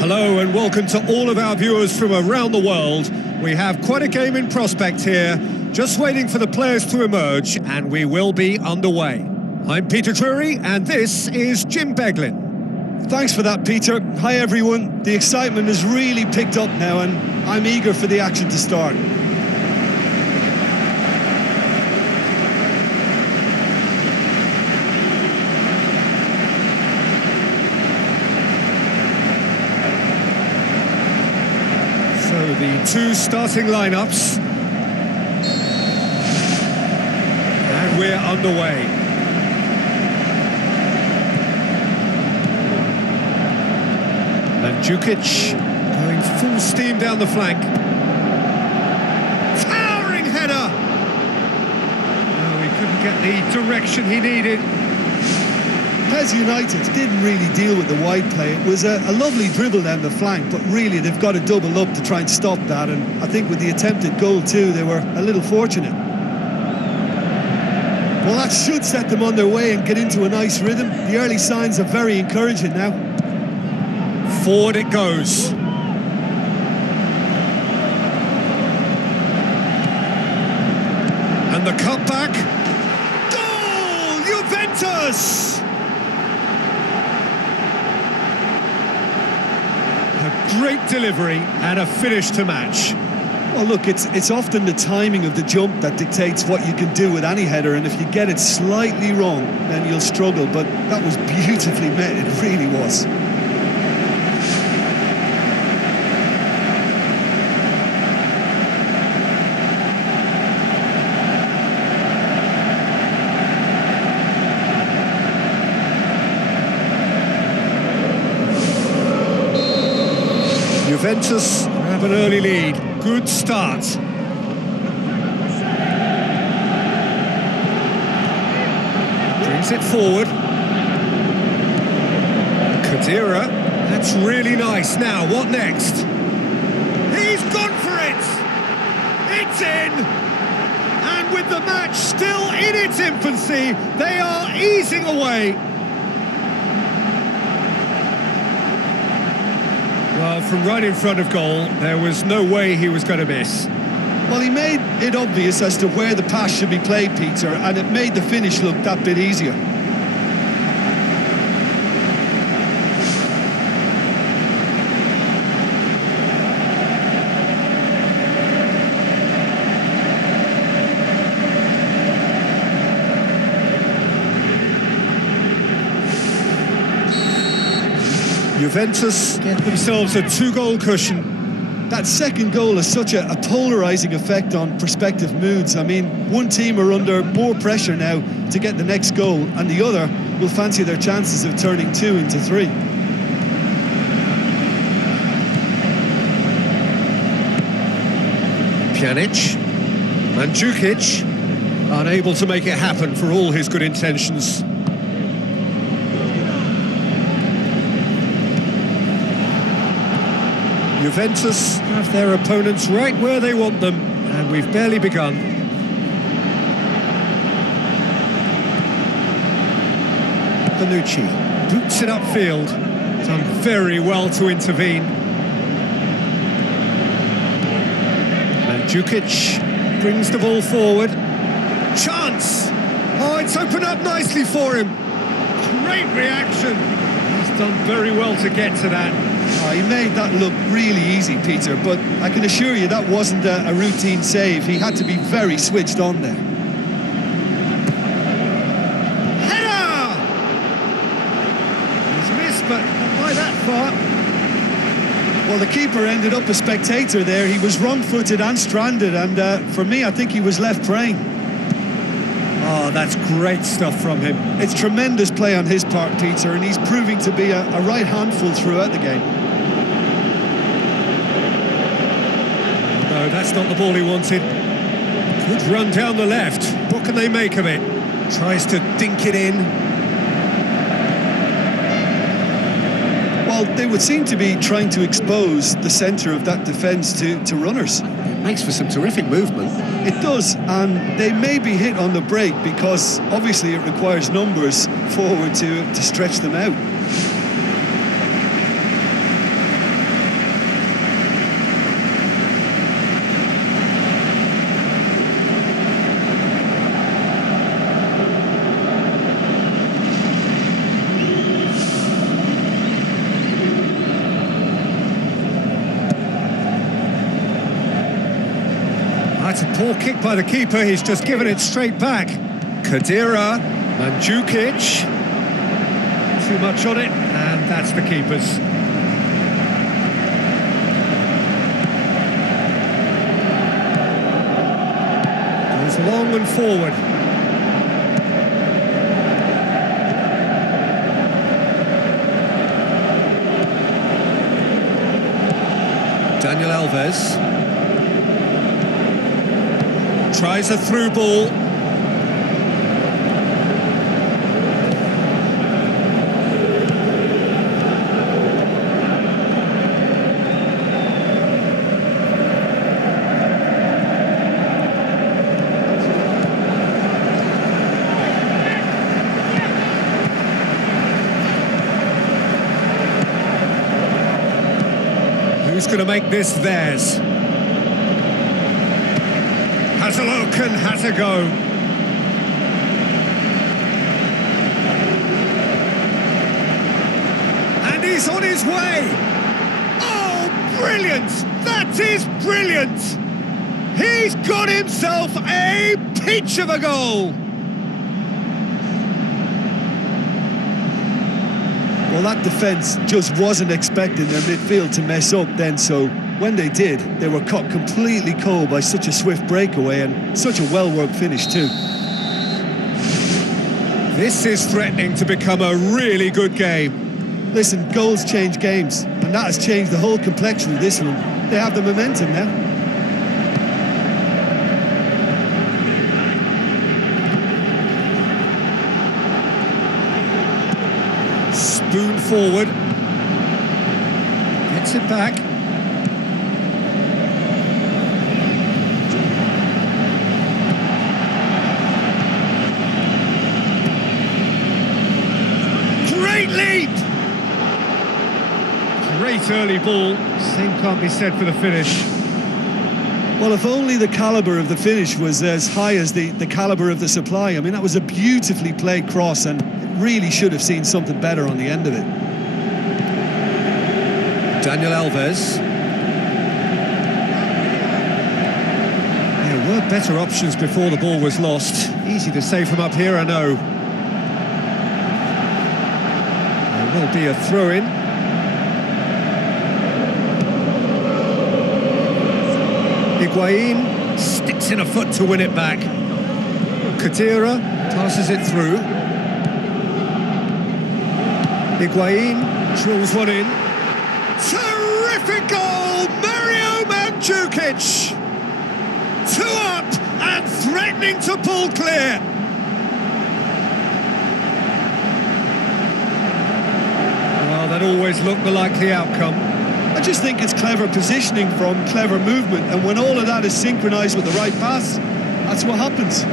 Hello and welcome to all of our viewers from around the world. We have quite a game in prospect here, just waiting for the players to emerge, and we will be underway. I'm Peter Drury, and this is Jim Beglin. Thanks for that, Peter. Hi everyone. The excitement has really picked up now, and I'm eager for the action to start. So the two starting lineups, and we're underway. Mandzukic going full steam down the flank. Towering header! Oh, he couldn't get the direction he needed. PES United didn't really deal with the wide play. It was a lovely dribble down the flank, but really they've got to double up to try and stop that, and I think with the attempted goal too, they were a little fortunate. Well, that should set them on their way and get into a nice rhythm. The early signs are very encouraging now. Forward it goes. And the cutback. Goal! Juventus! A great delivery and a finish to match. Well, look, it's often the timing of the jump that dictates what you can do with any header, and if you get it slightly wrong, then you'll struggle, but that was beautifully met, it really was. Juventus have an early lead. Good start. Brings it forward. Kadira. That's really nice. Now, what next? He's gone for it! It's in! And with the match still in its infancy, they are easing away. Well, from right in front of goal, there was no way he was going to miss. Well, he made it obvious as to where the pass should be played, Peter, and it made the finish look that bit easier. Juventus get themselves a two-goal cushion. That second goal has such a polarising effect on prospective moods. I mean, one team are under more pressure now to get the next goal, and the other will fancy their chances of turning 2 into 3. Pjanic, Mandzukic, unable to make it happen for all his good intentions. Juventus have their opponents right where they want them, and we've barely begun. Bonucci boots it upfield, done very well to intervene. Mandzukic brings the ball forward. Chance! Oh, it's opened up nicely for him. Great reaction. He's done very well to get to that. Oh, he made that look really easy, Peter, but I can assure you that wasn't a routine save. He had to be very switched on there. Header! He's missed, but not by that far. Well, the keeper ended up a spectator there. He was wrong-footed and stranded, and for me, I think he was left praying. Oh, that's great stuff from him. It's tremendous play on his part, Peter, and he's proving to be a right handful throughout the game. No, that's not the ball he wanted. Good run down the left. What can they make of it? Tries to dink it in. Well, they would seem to be trying to expose the centre of that defence to runners. It makes for some terrific movement. It does, and they may be hit on the break because obviously it requires numbers forward to stretch them out. It's a poor kick by the keeper, he's just given it straight back. Khedira, Mandzukic. Too much on it, and that's the keeper's. Goes long and forward. Daniel Alves tries a through ball. Who's going to make this theirs? Has a look and has a go. And he's on his way. Oh, brilliant! That is brilliant! He's got himself a peach of a goal. Well, that defence just wasn't expecting their midfield to mess up then, so when they did, they were caught completely cold by such a swift breakaway and such a well-worked finish too. This is threatening to become a really good game. Listen, goals change games, and that has changed the whole complexion of this one. They have the momentum now. Spoon forward, gets it back. Great lead! Great early ball, same can't be said for the finish. Well, if only the calibre of the finish was as high as the calibre of the supply. I mean, that was a beautifully played cross and really should have seen something better on the end of it. Daniel Alves. There were better options before the ball was lost. Easy to say from up here, I know. There will be a throw-in. Higuaín sticks in a foot to win it back. Khedira passes it through. Higuaín drills one in. Terrific goal! Mario Mandzukic! 2 up and threatening to pull clear. Well, that always looked the likely outcome. I just think it's clever positioning from clever movement, and when all of that is synchronised with the right pass, that's what happens.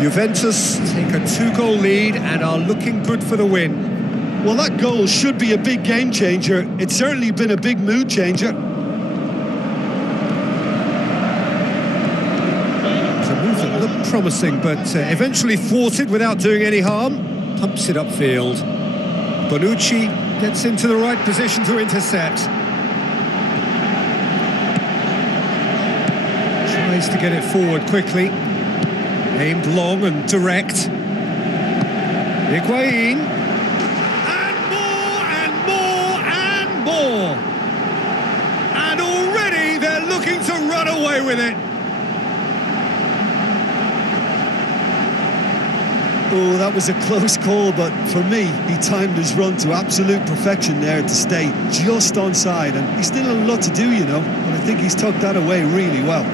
Juventus take a 2-goal lead and are looking good for the win. Well, that goal should be a big game changer. It's certainly been a big mood changer. It's a move that looked promising, but eventually thwarted without doing any harm. Pumps it upfield. Bonucci gets into the right position to intercept. Tries to get it forward quickly. Aimed long and direct. Higuaín. And more and more and more. And already they're looking to run away with it. Oh, that was a close call, but for me, he timed his run to absolute perfection there to stay just onside. And he's still a lot to do, you know, but I think he's tucked that away really well.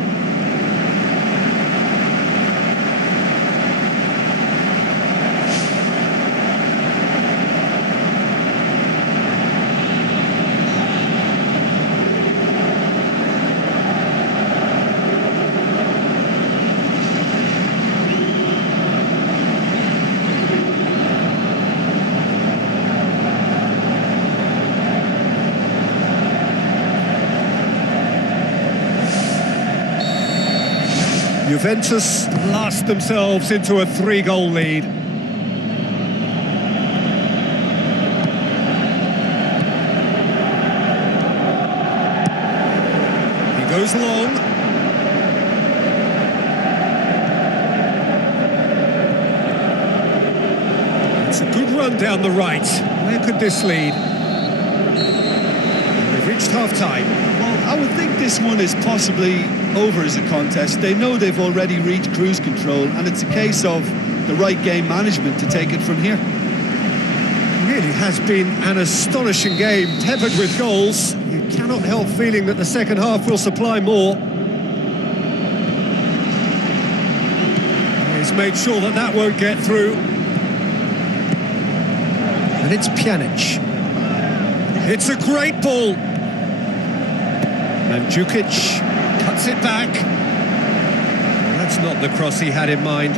Juventus blast themselves into a 3-goal lead. He goes long. It's a good run down the right. Where could this lead? They've reached half-time. Well, I would think this one is possibly over as a contest. They know they've already reached cruise control, and it's a case of the right game management to take it from here. It really has been an astonishing game, peppered with goals. You cannot help feeling that the second half will supply more. He's made sure that that won't get through. And it's Pjanic. It's a great ball. Mandzukic cuts it back. Well, that's not the cross he had in mind.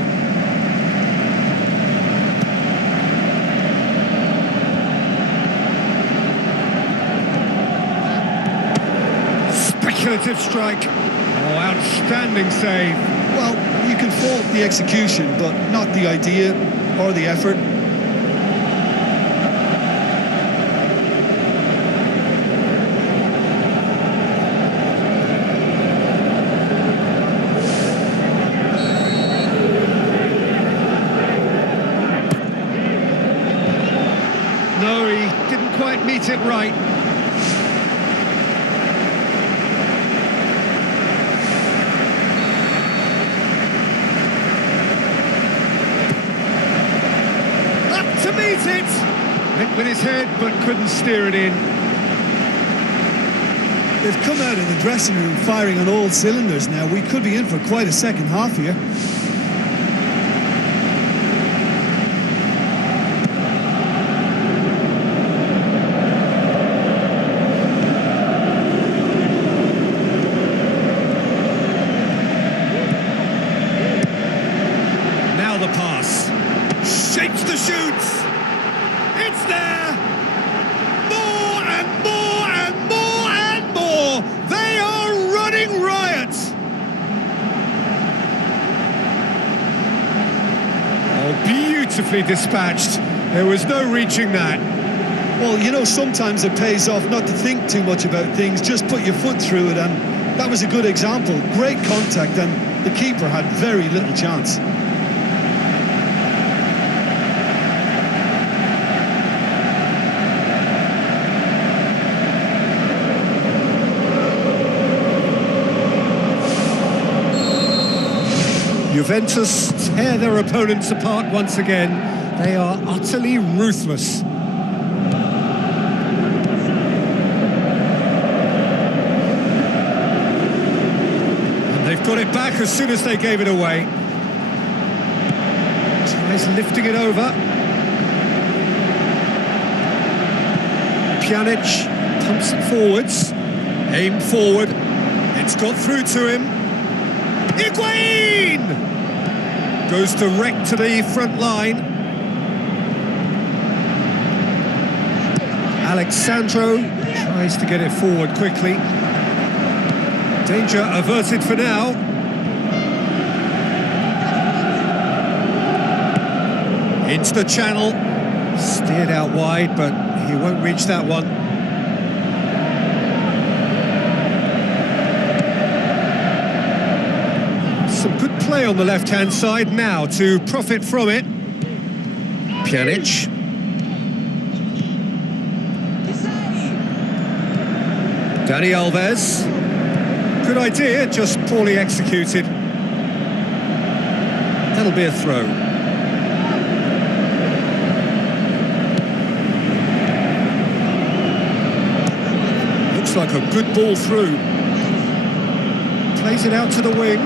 Speculative strike. Oh, outstanding save. Well, you can fault the execution, but not the idea or the effort. No, he didn't quite meet it right. Up to meet it! Went with his head, but couldn't steer it in. They've come out of the dressing room firing on all cylinders now. We could be in for quite a second half here. The pass shapes the shoots. It's there. More and more and more and more. They are running riot. Oh, beautifully dispatched. There was no reaching that. Well, you know, sometimes it pays off not to think too much about things. Just put your foot through it, and that was a good example. Great contact, and the keeper had very little chance. Juventus tear their opponents apart once again. They are utterly ruthless. And they've got it back as soon as they gave it away. Tries lifting it over. Pjanic pumps it forwards. Aim forward. It's got through to him. Higuaín! Goes direct to the front line. Alexandro tries to get it forward quickly. Danger averted for now. Into the channel. Steered out wide, but he won't reach that one. Some good play on the left-hand side now to profit from it. Pjanic. Dani Alves. Good idea, just poorly executed. That'll be a throw. Looks like a good ball through. Plays it out to the wing.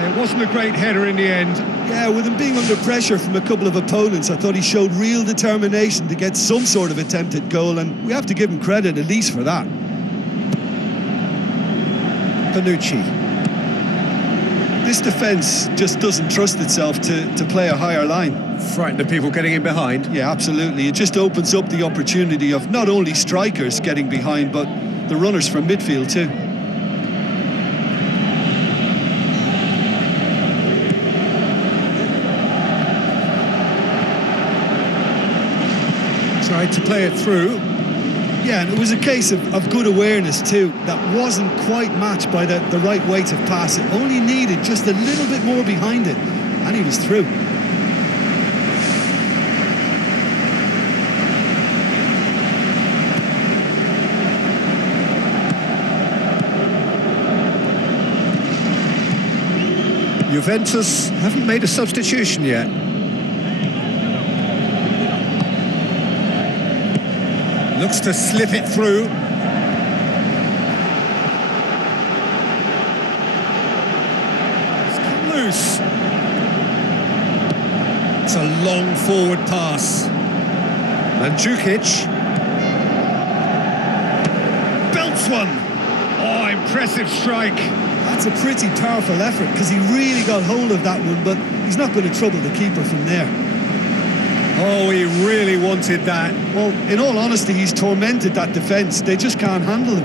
It wasn't a great header in the end. Yeah, with him being under pressure from a couple of opponents, I thought he showed real determination to get some sort of attempted goal, and we have to give him credit at least for that. Bonucci. This defence just doesn't trust itself to play a higher line. Frightened of people getting in behind. Yeah, absolutely. It just opens up the opportunity of not only strikers getting behind, but the runners from midfield too. Tried to play it through. Yeah, and it was a case of good awareness too. That wasn't quite matched by the right weight of pass. It only needed just a little bit more behind it, and he was through. Juventus haven't made a substitution yet. Looks to slip it through. It's come loose. It's a long forward pass. Mandzukic belts one. Oh, impressive strike. That's a pretty powerful effort because he really got hold of that one, but he's not going to trouble the keeper from there. Oh, he really wanted that. Well, in all honesty, he's tormented that defence. They just can't handle him.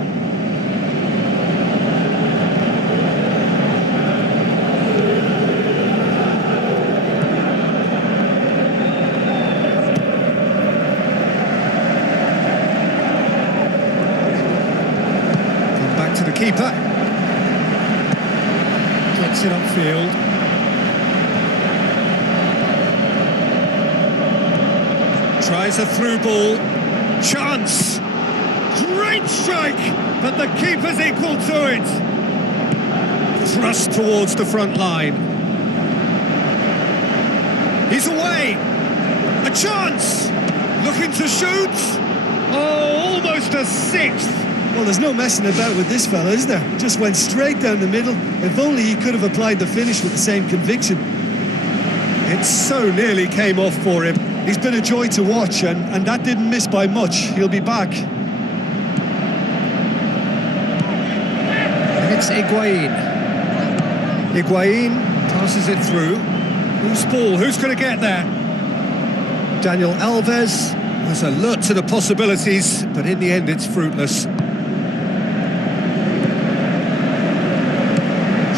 Come back to the keeper. Gets it upfield. Tries a through ball. Chance! Great strike! But the keeper's equal to it. Thrust towards the front line. He's away! A chance! Looking to shoot! Oh, almost a sixth! Well, there's no messing about with this fella, is there? Just went straight down the middle. If only he could have applied the finish with the same conviction. It so nearly came off for him. He's been a joy to watch, and that didn't miss by much. He'll be back. And it's Higuaín. Higuaín passes it through. Who's ball? Who's going to get there? Daniel Alves was alert to the possibilities, but in the end it's fruitless.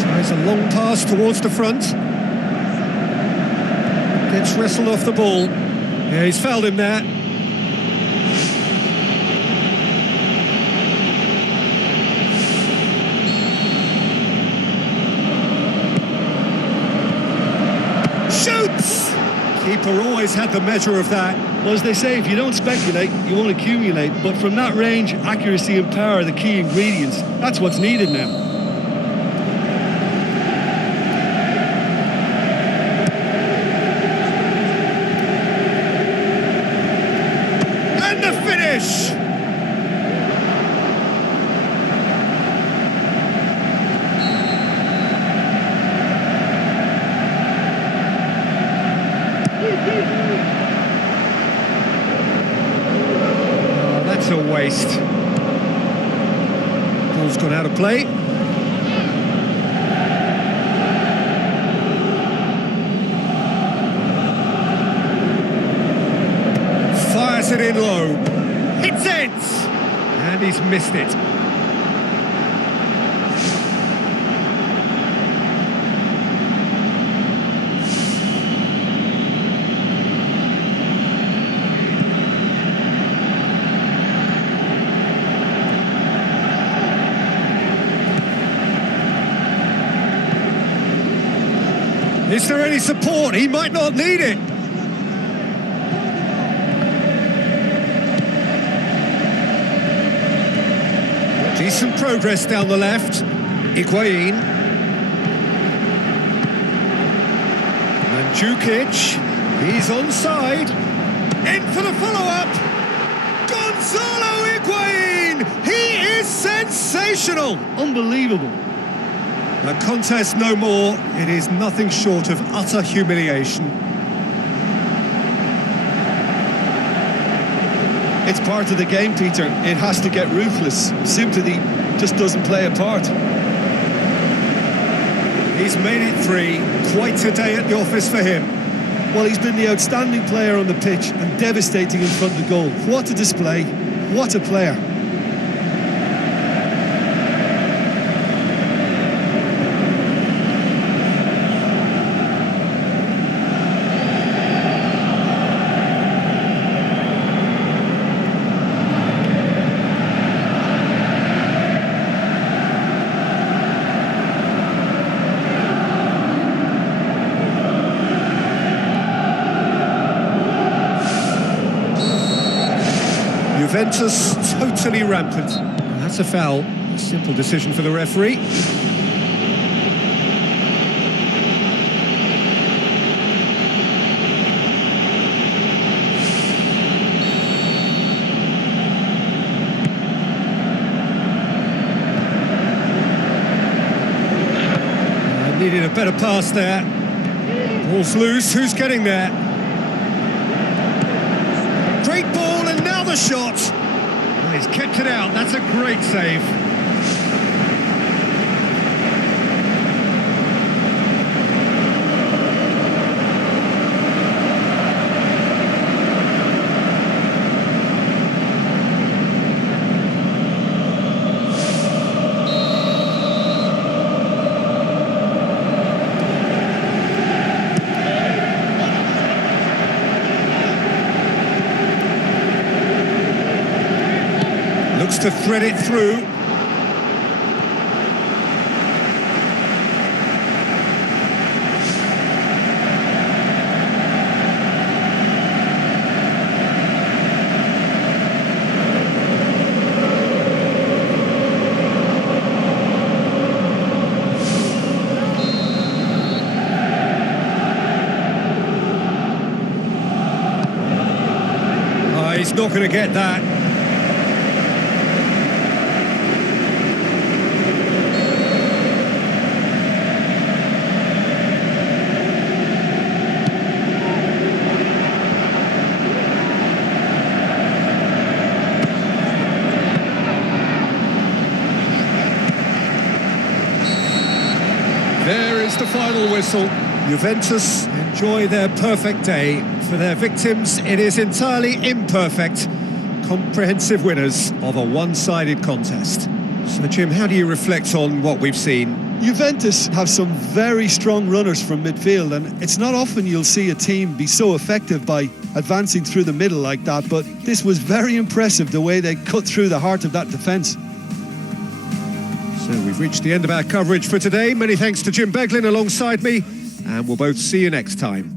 Tries a long pass towards the front. Gets wrestled off the ball. Yeah, he's fouled him there. Shoots! Keeper always had the measure of that. Well, as they say, if you don't speculate, you won't accumulate. But from that range, accuracy and power are the key ingredients. That's what's needed now. Finish! Oh, that's a waste. Ball's gone out of play. Fires it in low. Hits it! And he's missed it. Is there any support? He might not need it. Decent progress down the left. Higuaín. Mandzukic. He's onside. In for the follow-up. Gonzalo Higuaín! He is sensational! Unbelievable. A contest no more. It is nothing short of utter humiliation. It's part of the game, Peter. It has to get ruthless. Sympathy just doesn't play a part. He's made it 3. Quite a day at the office for him. Well, he's been the outstanding player on the pitch and devastating in front of the goal. What a display. What a player. Juventus totally rampant. That's a foul. Simple decision for the referee. Needed a better pass there. Ball's loose, who's getting there? Great ball, and now the shot. Oh, he's kept it out, that's a great save. Looks to thread it through. Oh, he's not going to get that. There is the final whistle. Juventus enjoy their perfect day. For their victims, it is entirely imperfect. Comprehensive winners of a one-sided contest. So, Jim, how do you reflect on what we've seen? Juventus have some very strong runners from midfield, and it's not often you'll see a team be so effective by advancing through the middle like that, but this was very impressive, the way they cut through the heart of that defence. So we've reached the end of our coverage for today. Many thanks to Jim Beglin alongside me, and we'll both see you next time.